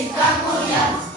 Dedicamos ya.